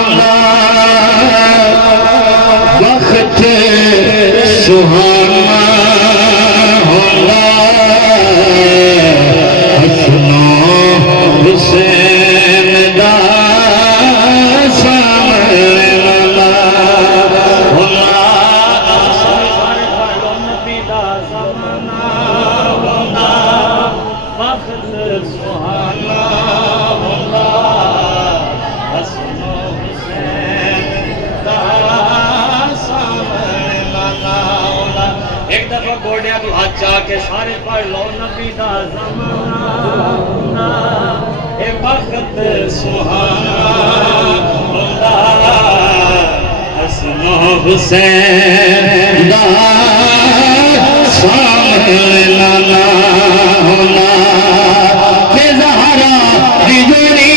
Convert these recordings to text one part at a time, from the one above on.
होला वक्त सुहाना होला हसनो हुसैन दा गोडिया तू हाथ जाके सारे पढ़ लो नबी दा ज़माना ए वक्त सुहाना होला हसन हुसैन दा सामना होला के ज़हरा दी जोड़ी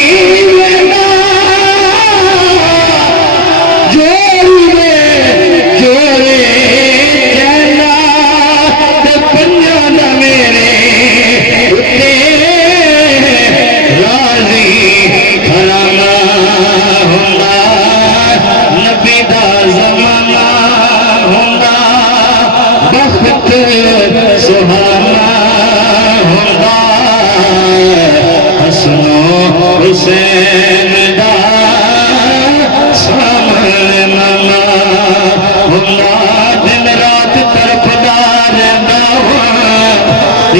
सुहाना होला हसनो हुसैन दा सामना होला दिन रात तरफदा रहंदा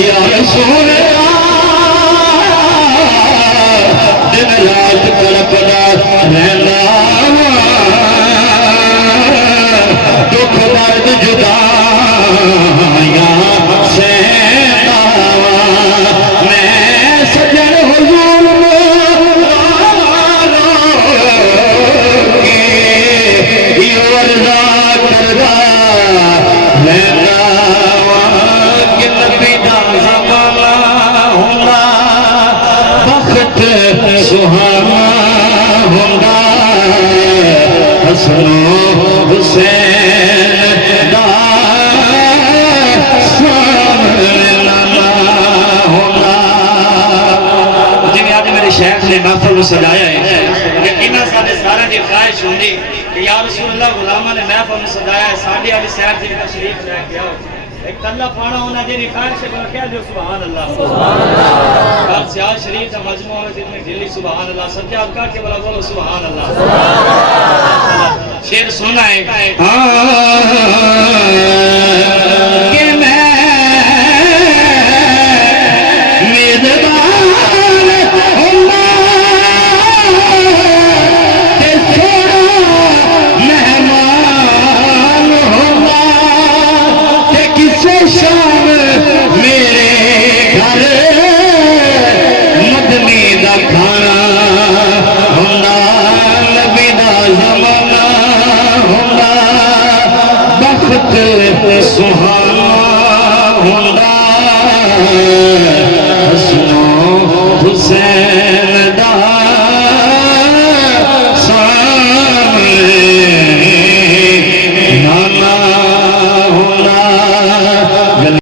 या रसूल दिन रात तरफदा रहंदा दुख दर्द जुदा सुहाना होला हसनो हुसैन दा सामना होला। जिन्हें आज मेरे शेख ने महफिल को सजाया है यकीन सारे सारे की ख्वाहिश होंगी कि या रसूल अल्लाह गुलामा ने महफिल को सजाया है साड़ी वाली सैर की तशरीफ लेके आओ एक कल्ला पाना होना जी ख्वाहिश है क्या जो सुभान अल्लाह बात सियाल शरीफ का मजमू है जितने दिल्ली सुभान अल्लाह सज्जाद का के बोला बोलो सुभान अल्लाह शेर सुना है कि मैं मेजबान होना ते थोड़ा मेहमान होना ते किसे शाम मेरे घर मदनी दा खाना होना नबी दा ज़माना होना वक्त सुहाना